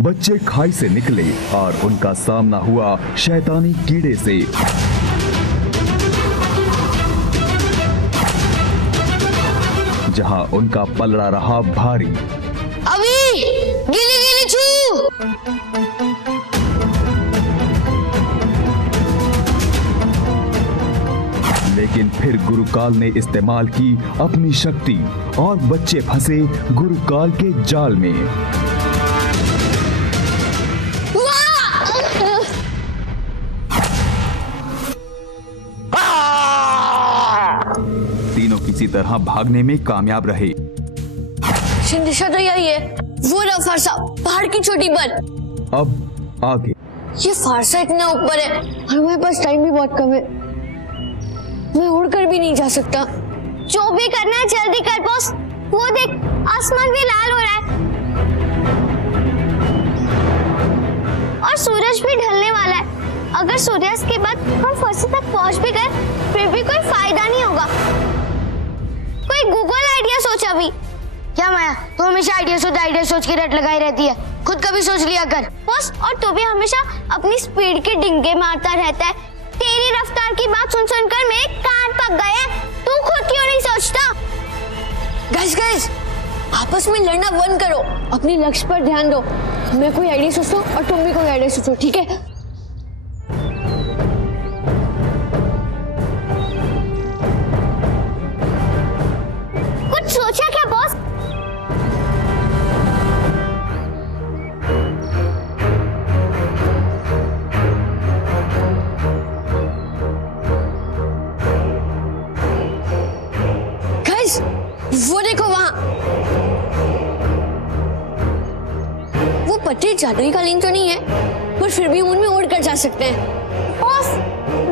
बच्चे खाई से निकले और उनका सामना हुआ शैतानी कीड़े से। जहां उनका पलड़ा रहा भारी। अभी गिली गिली छू। लेकिन फिर गुरुकाल ने इस्तेमाल की अपनी शक्ति और बच्चे फंसे गुरुकाल के जाल में। तीनों किसी तरह भागने में कामयाब रहे। दिशा तो यही है, वो रहा फारसा पहाड़ की चोटी पर। अब आगे। ये फारसा इतना ऊपर है और हमारे पास टाइम भी बहुत कम है। मैं उड़कर भी नहीं जा सकता। जो भी करना है जल्दी कर बॉस। वो देख आसमान भी लाल हो रहा है और सूरज भी ढलने वाला है। अगर सूर्यास्त के बाद हम फारसा तक पहुंच भी गए फिर भी कोई फायदा नहीं होगा। कोई गूगल आइडिया सोच अभी। क्या माया, तू हमेशा आइडिया सोच के रट लगाई रहती है, खुद कभी सोच लिया कर। बॉस, और तू भी हमेशा अपनी स्पीड के डिंगे मारता रहता है। तेरी रफ्तार की बात सुन सुनकर मेरे कान पक गए। तू खुद क्यों नहीं सोचता? गाइस, आपस में लड़ना बंद करो, अपने लक्ष्य पर ध्यान दो। मैं कोई आइडिया सोचता हूँ और तुम भी कोई आइडिया सोचो, ठीक है? कुछ सोचा क्या बॉस? गाइस, वो देखो वहां। वो पत्ते जादुई कालीन तो नहीं है, पर फिर भी हम उनमें उड़ कर जा सकते हैं। बॉस,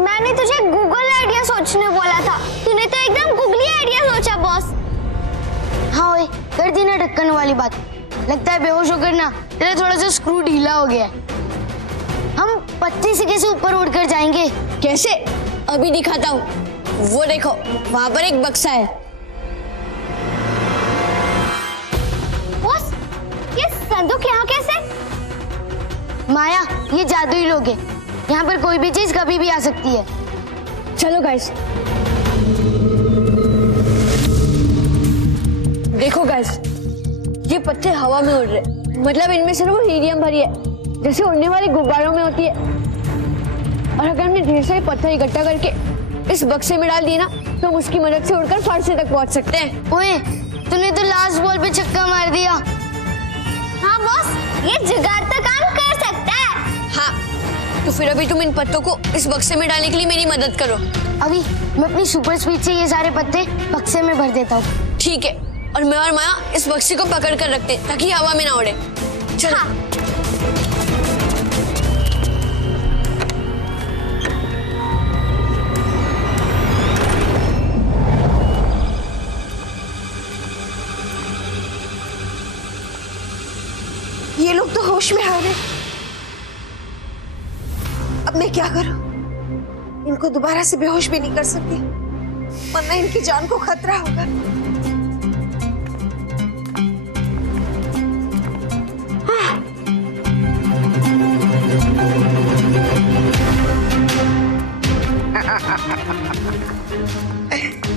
मैंने तुझे गूगल आइडिया सोचने बोला था, तूने तो एकदम गूगली आइडिया सोचा बॉस। हाँ ओए, कर दी ना ढक्कन वाली बात। लगता है बेहोश होकर ना तेरा थोड़ा सा स्क्रू ढीला हो गया है। हम पत्ते से कैसे ऊपर उड़कर जाएंगे? कैसे? अभी दिखाता हूँ। वो देखो, वहां पर एक बक्सा है। बॉस, ये संदूक यहाँ कैसे? माया, ये जादुई लोग हैं। यहाँ पर कोई भी चीज कभी भी आ सकती है। चलो गाइस। देखो गाइस, ये पत्ते हवा में उड़ रहे, मतलब इनमें सिर्फ हीलियम भरी है, जैसे उड़ने वाले गुब्बारों में होती है। और अगर हमने ढेर सारे पत्थर इकट्ठा करके इस बक्से में डाल दिए ना, तो हम उसकी मदद से उड़कर फारसे तक पहुंच सकते हैं। ओए, तूने तो लास्ट बॉल पे छक्का मार दिया। हाँ बॉस, ये जुगाड़ तो काम कर सकता है। हाँ, तो फिर अभी तुम इन पत्तों को इस बक्से में डालने के लिए मेरी मदद करो। अभी मैं अपनी सुपर स्पीड से ये सारे पत्ते बक्से में भर देता हूँ। ठीक है, और मैं और माया इस बक्से को पकड़ कर रखते हैं ताकि हवा में ना उड़े। चल। हाँ। ये लोग तो होश में आ रहे। अब मैं क्या करूं? इनको दोबारा से बेहोश भी नहीं कर सकती, वरना इनकी जान को खतरा होगा।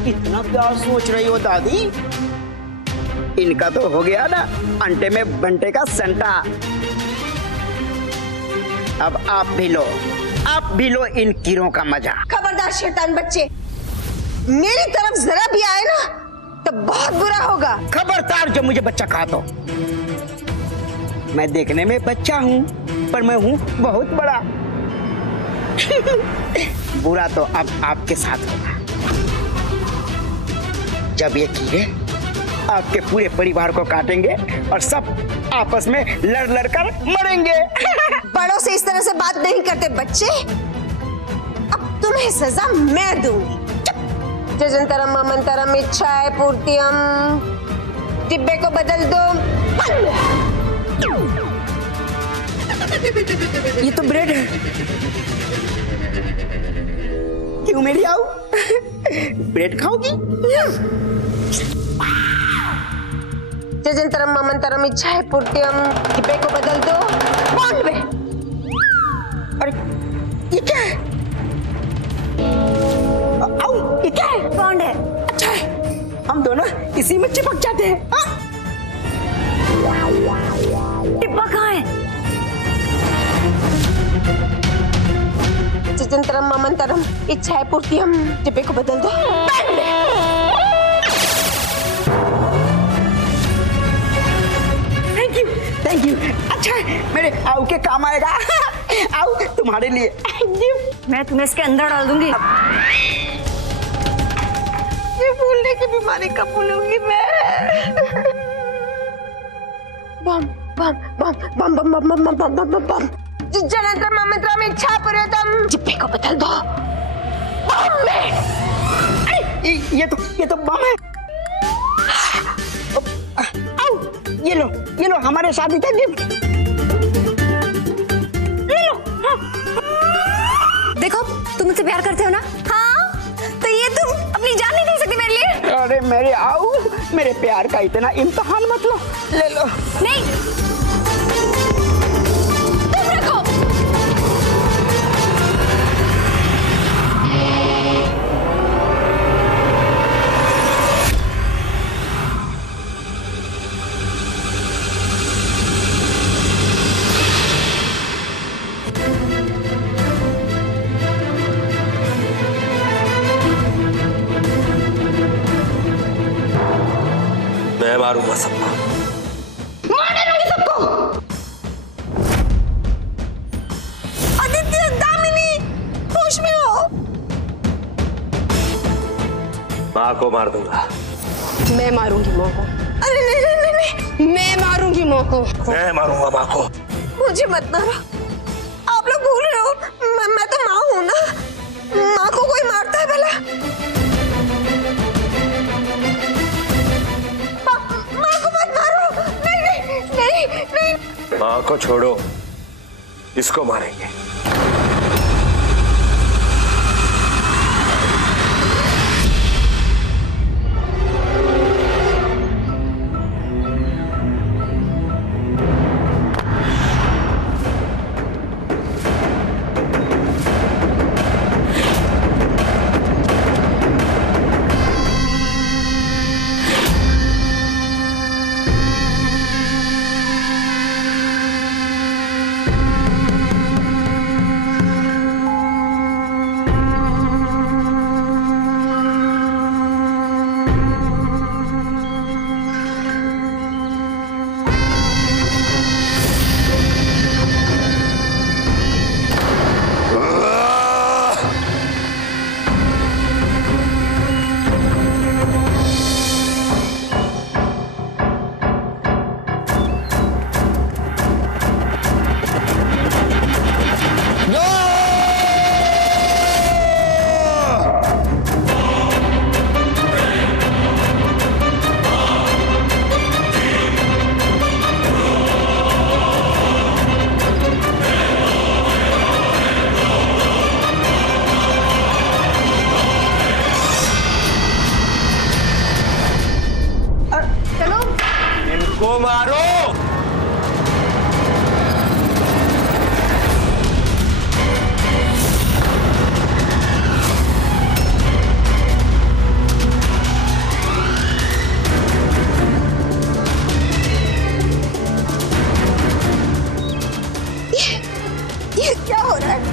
इतना क्या सोच रही हो दादी? इनका तो हो गया ना अंटे में बंटे का संटा। अब आप भी लो इन कीड़ों का मजा। खबरदार शैतान बच्चे, मेरी तरफ जरा भी आए ना तो बहुत बुरा होगा। खबरदार जो मुझे बच्चा कहा तो। मैं देखने में बच्चा हूँ, पर मैं हूँ बहुत बड़ा। बुरा तो अब आपके साथ होगा, जब ये कीड़े आपके पूरे परिवार को काटेंगे और सब आपस में लड़ कर मरेंगे। बड़ों से इस तरह से बात नहीं करते बच्चे। अब तुम्हें सजा मैं दूंगी। जजंतरम ममंतरम इच्छाए पूर्तियम। डिब्बे को बदल दो। ये तो ब्रेड है। क्यों मेरी आओ? ब्रेड खाओगी? जजंतरम ममंतरम इच्छाए पूर्तियम। डिब्बे को बदल दो बॉन्ड में। अरे ये क्या है? आओ, ये क्या है? बॉन्ड है। अच्छा है, हम दोनों इसी में चिपक जाते हैं। हाँ? डिब्बा कहाँ है? जजंतरम ममंतरम इच्छाए पूर्तियम। डिब्बे को बदल दो पेन में। Thank you. अच्छा है, मेरे आऊ के काम आएगा। आऊ तुम्हारे लिए। मैं तुम्हें इसके अंदर डाल दूंगी। ये भूलने की बीमारी कब भूलूंगी मैं? बम बम बम बम बम बम बम बम बम बम बम। जजंतरम ममंतरम इच्छा पूर्तियम। डिब्बे को बदल दो बम में। अरे ये तो बम है। आओ, ये लो हमारे शादी का गिफ्ट। ले लो। हाँ। देखो, तुम मुझसे प्यार करते हो ना? हाँ, तो ये तुम अपनी जान नहीं दे सकती मेरे लिए? अरे मेरे आओ, मेरे प्यार का इतना इम्तिहान मत लो। ले लो। नहीं, तुम रखो। मैं मारूंगा सबको। मार डालूंगी सबको। आदित्य, दामिनी, होश में हो? माँ को मार दूंगा। मैं मारूंगी माँ को। अरे नहीं, मैं मारूंगी माँ को। मैं मारूंगा माँ को। मुझे मत मारो। आप लोग भूल रहे हो, मैं तो माँ हूँ ना। माँ को कोई मारता है भला? माँ को मत मारो। नहीं। माँ को छोड़ो, इसको मारेंगे। इनको मारो। ये क्या हो रहा है?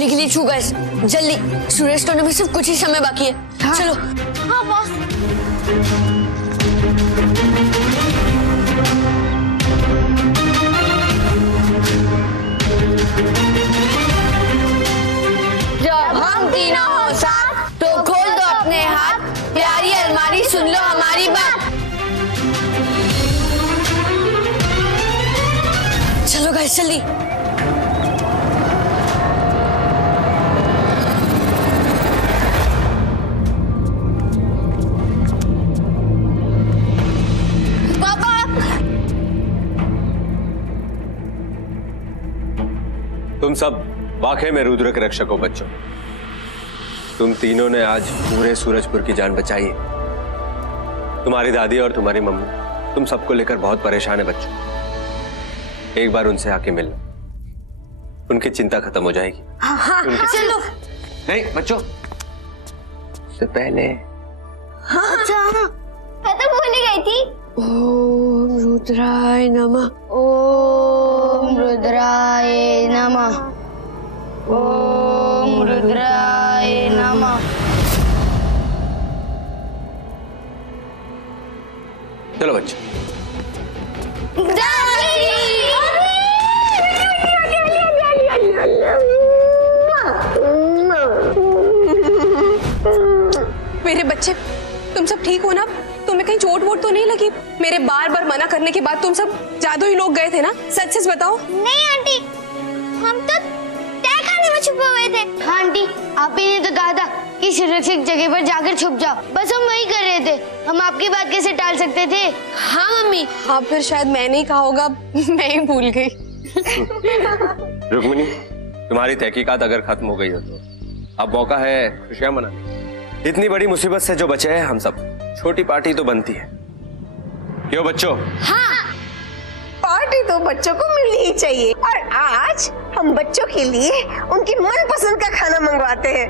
गिली छू गए, जल्दी। सुरेश को में सिर्फ कुछ ही समय बाकी है। हाँ। चलो। हाँ बॉस। जब हम तीनों हो साथ तो खोल दो अपने हाथ, प्यारी अलमारी सुन लो हमारी बात। चलो गाइस जल्दी। सब वाकई में रुद्र के रक्षक हो बच्चों। तुम तीनों ने आज पूरे सूरजपुर की जान बचाई है। तुम्हारी दादी और तुम्हारी मम्मी तुम सबको लेकर बहुत परेशान है बच्चों। एक बार उनसे आके मिल लो, उनकी चिंता खत्म हो जाएगी। हाँ, चलो। नहीं बच्चों, से पहले खत्म होने गई थी। ओम रुद्राय नमः। ओम रुद्राय नमः। ओम रुद्राय नमः। चलो बच्चों। मेरे बच्चे, तुम सब ठीक हो ना? तुम्हें कहीं चोट वोट तो नहीं लगी? मेरे बार बार मना करने के बाद तुम सब जादुई लोग गए थे ना? सच सच बताओ। नहीं आंटी, हम तो तहखाने में छुपे हुए थे। हाँ आंटी, आप ही ने तो कहा था कि सुरक्षित जगह पर जाकर छुप जाओ, बस हम वही कर रहे थे। हम आपकी बात कैसे टाल सकते थे? हाँ मम्मी। हाँ फिर शायद मैंने ही कहा होगा, मैं ही भूल गई। रुक्मिणी, तुम्हारी तहकीकात अगर खत्म हो गई हो तो अब मौका है खुशियां मनाने। इतनी बड़ी मुसीबत से जो बचे हैं हम सब, छोटी पार्टी तो बनती है, क्यों बच्चों? हाँ, पार्टी तो बच्चों को मिलनी ही चाहिए। और आज हम बच्चों के लिए उनकी मनपसंद का खाना मंगवाते हैं।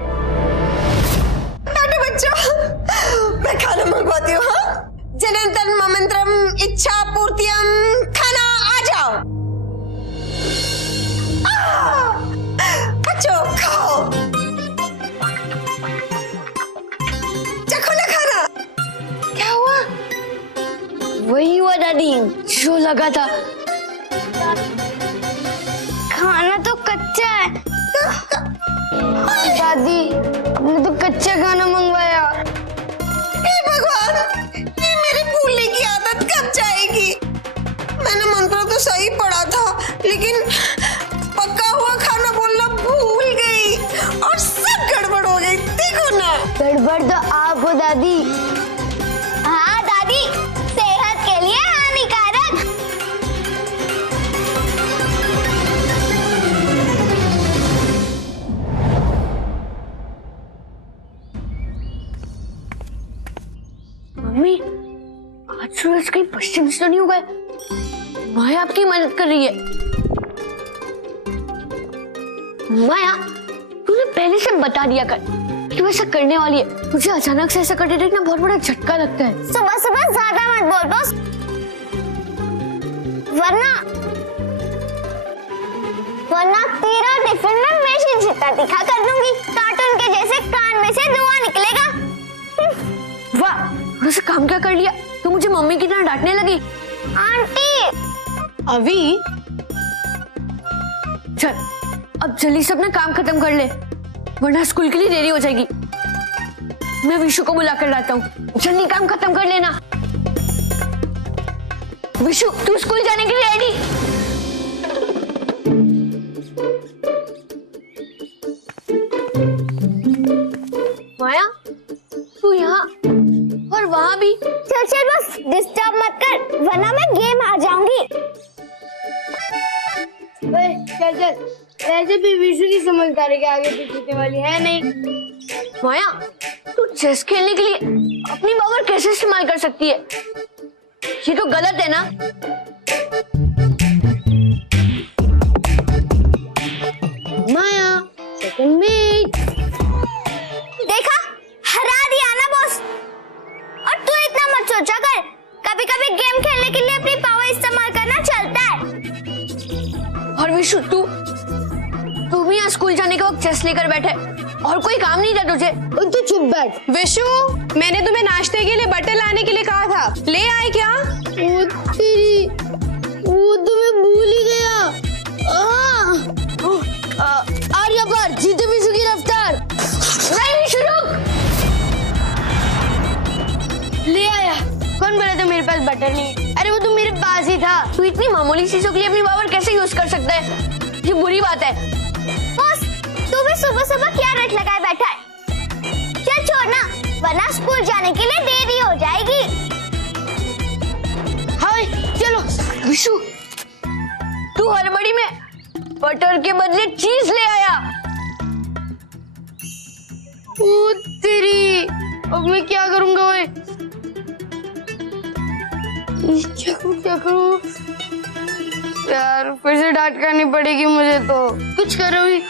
बैठो बच्चों, मैं खाना मंगवाती हूँ। हाँ, जनंतन ममंत्रम इच्छा पूर्तियम, खाना आ जाओ। बच्चों खाओ, चखो ना खाना। क्या हुआ? वही हुआ दादी जो लगा था। खाना तो कच्चा है। दादी, आपने तो कच्चा खाना मंगवाया। हे भगवान, ये मेरी भूलने की आदत कब जाएगी? मैंने मंत्र तो सही पढ़ा था, लेकिन पका हुआ खाना बोलना भूल गई और सब गड़बड़ हो गई। देखो ना। गड़बड़ तो आप हो दादी। हाँ दादी, सेहत के लिए हानिकारक। मम्मी, आज सूरज कहीं पश्चिम से तो नहीं हो गए? माया आपकी मदद कर रही है। माया, तूने पहले से बता दिया कर कि वैसा करने वाली है। मुझे अचानक से ऐसा करते देखना बहुत बड़ा झटका लगता है। सुबह सुबह ज्यादा मत बोल बॉस, वरना तेरा टिफिन में मैं जितना दिखा कर दूंगी। कार्टून के जैसे कान में से धुआं निकलेगा। वाह, उसे काम क्या कर लिया? तो मुझे मम्मी की तरह डांटने लगी। आंटी अभी चल, अब जल्दी से अपना काम खत्म कर ले, वरना स्कूल के लिए देरी हो जाएगी। मैं विशु को बुला कर लाता हूँ, जल्दी काम खत्म कर लेना। विशु, तू स्कूल जाने के लिए रेडी? माया, तू यहाँ और वहाँ भी। चल चल, बस डिस्टर्ब मत कर, वरना मैं गेम हार जाऊंगी। चल चल, ऐसे भी विशु की समझदारी के आगे पीछे वाली है नहीं। माया, तू चेस खेलने के लिए अपनी पावर कैसे इस्तेमाल कर सकती है? ये तो गलत है ना? माया, सेकंड मेट। देखा, हरा दिया ना बॉस। और तू इतना मत सोचा कर, कभी कभी गेम खेलने के लिए अपनी पावर इस्तेमाल करना चलता है। और विशु, तू भी यहाँ स्कूल जाने के वक्त चेस लेकर बैठे, और कोई काम नहीं था तुझे? तू चुप बैठ। विशु, मैंने तुम्हें नाश्ते के लिए बटर लाने के लिए कहा था, ले आए क्या? वो तो मैं भूल ही गया। आर्या पर जीते विशु की रफ्तार। नहीं विशु, रुक। ले आया। कौन बोला था मेरे पास बटर नहीं? अरे वो तो मेरे पास ही था। तू इतनी मामूली चीजों के लिए अपनी पावर कैसे यूज कर सकता है? ये बुरी बात है। बॉस, तू भी सुबह सुबह क्या रट लगाए बैठा है? चल छोड़ ना, वरना स्कूल जाने के लिए देरी हो जाएगी। हाँ चलो। विशु, तू हड़बड़ी में बटर के बदले चीज ले आया। ओ तेरी, अब मैं क्या करूंगा? ओए क्या करूं यार? फिर से डांट खानी पड़ेगी मुझे तो। कुछ करो ही,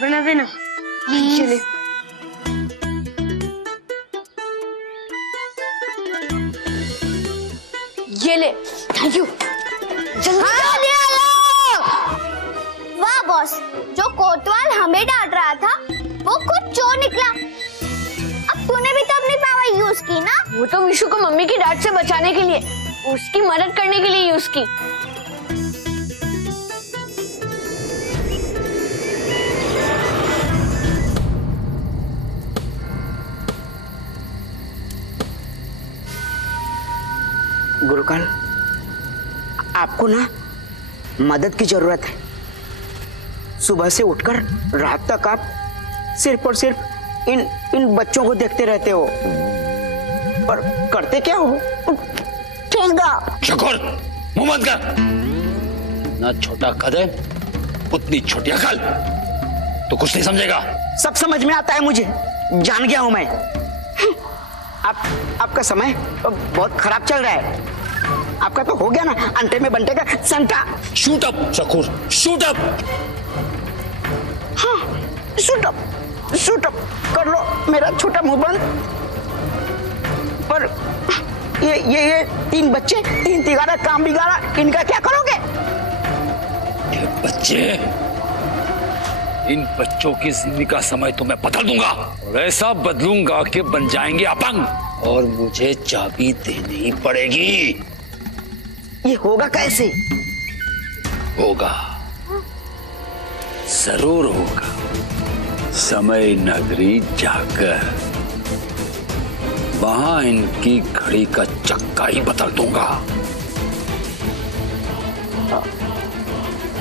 बना देना। चले ये ले, थैंक यू। वाह बॉस, जो कोतवाल हमें डांट रहा था वो खुद चोर निकला। अब तूने भी तो अपनी पावर यूज की ना। वो तो विशु को मम्मी की डांट से बचाने के लिए, उसकी मदद करने के लिए यूज की। गुरुकाल, आपको ना मदद की जरूरत है। सुबह से उठकर रात तक आप सिर्फ और सिर्फ इन बच्चों को देखते रहते हो, पर करते क्या हो? ठेंगा। शकुर, मुंह बंद कर। ना छोटा कद है, उतनी छोटी अकल। तो कुछ नहीं समझेगा। सब समझ में आता है मुझे, जान गया हूं मैं। आपका समय बहुत खराब चल रहा है। आपका तो हो गया ना अंटे में बंटे का संटा। Shoot up Shakur, shoot up. हाँ, शूट अप कर लो मेरा छोटा मुंह बंद। पर ये 3 बच्चे, 3 तिगारा काम बिगाड़ा, इनका क्या करोगे? ये बच्चे, इन बच्चों की जिंदगी का समय तो मैं बदल दूंगा, और ऐसा बदलूंगा कि बन जाएंगे अपंग, और मुझे चाबी देनी पड़ेगी। ये होगा कैसे? होगा, जरूर होगा। समय नगरी जाकर वहां इनकी घड़ी का चक्का ही बदल दूंगा।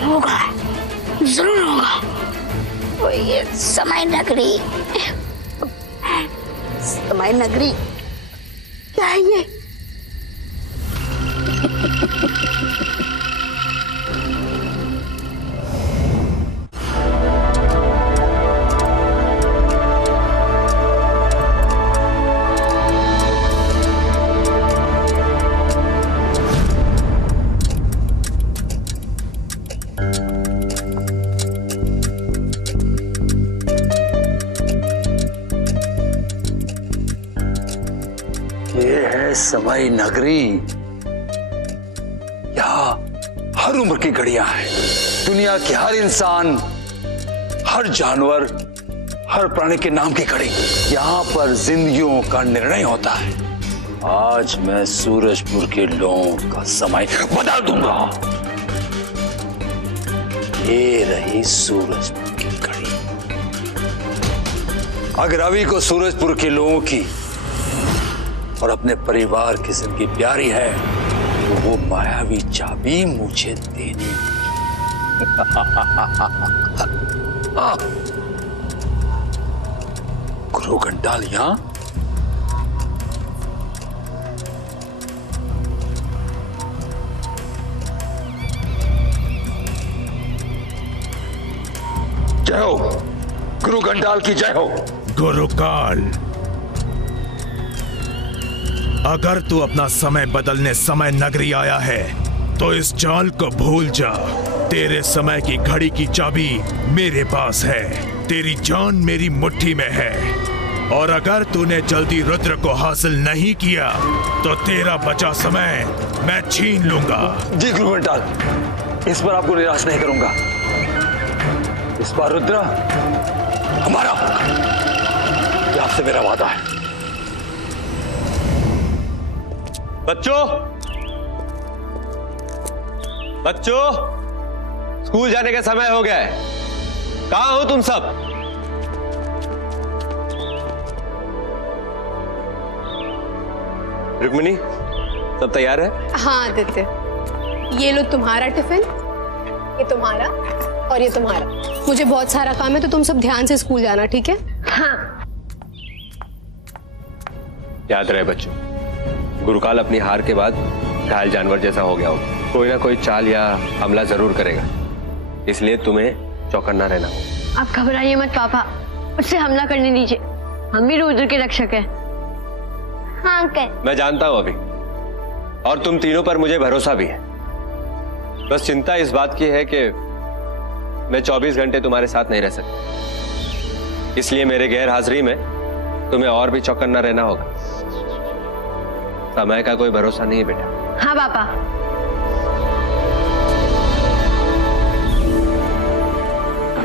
होगा, जरूर होगा। वो ये समय नगरी क्या है ये? समय नगरी, यहाँ हर उम्र की घड़ियां हैं। दुनिया के हर इंसान, हर जानवर, हर प्राणी के नाम की घड़ी। यहाँ पर जिंदगियों का निर्णय होता है। आज मैं सूरजपुर के लोगों का समय बदल दूंगा। ये रही सूरजपुर की घड़ी। अगर रवि को सूरजपुर के लोगों की और अपने परिवार की जिंदगी प्यारी है, तो वो मायावी चाबी मुझे देनी। गुरु घंटाल यहां? जय हो, गुरु घंटाल की जय हो। गुरुकाल, अगर तू अपना समय बदलने समय नगरी आया है तो इस चाल को भूल जा। तेरे समय की घड़ी की चाबी मेरे पास है। तेरी जान मेरी मुट्ठी में है, और अगर तूने जल्दी रुद्र को हासिल नहीं किया तो तेरा बचा समय मैं छीन लूंगा। जी गुरु घंटाल, इस बार आपको निराश नहीं करूंगा। इस बार रुद्र हमारा, ये आपसे मेरा वादा है। बच्चों, स्कूल जाने का समय हो गया है। कहां हो तुम सब? रुक्मिणी, सब तैयार है? हाँ आदित्य, ये लो तुम्हारा टिफिन, ये तुम्हारा और ये तुम्हारा। मुझे बहुत सारा काम है, तो तुम सब ध्यान से स्कूल जाना, ठीक है? हाँ। याद रहे बच्चों, गुरुकाल अपनी हार के बाद घायल जानवर जैसा हो गया हो, कोई ना कोई चाल या हमला जरूर करेगा, इसलिए तुम्हें चौकन्ना रहना होगा। आप घबराइए मत पापा, उससे हमला करने दीजिए, हम भी रुद्र के रक्षक हैं। हाँ अंकल। मैं जानता हूं अभी, और तुम तीनों पर मुझे भरोसा भी है। बस चिंता इस बात की है कि मैं 24 घंटे तुम्हारे साथ नहीं रह सकता, इसलिए मेरे गैर हाजिरी में तुम्हें और भी चौकन्ना रहना होगा। समय का कोई भरोसा नहीं है बेटा। हाँ पापा।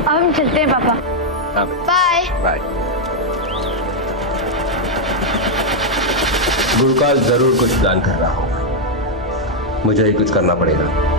अब हम चलते हैं पापा। हाँ बाय। बाय। गुरुकाल जरूर कुछ प्लान कर रहा होगा, मुझे ही कुछ करना पड़ेगा।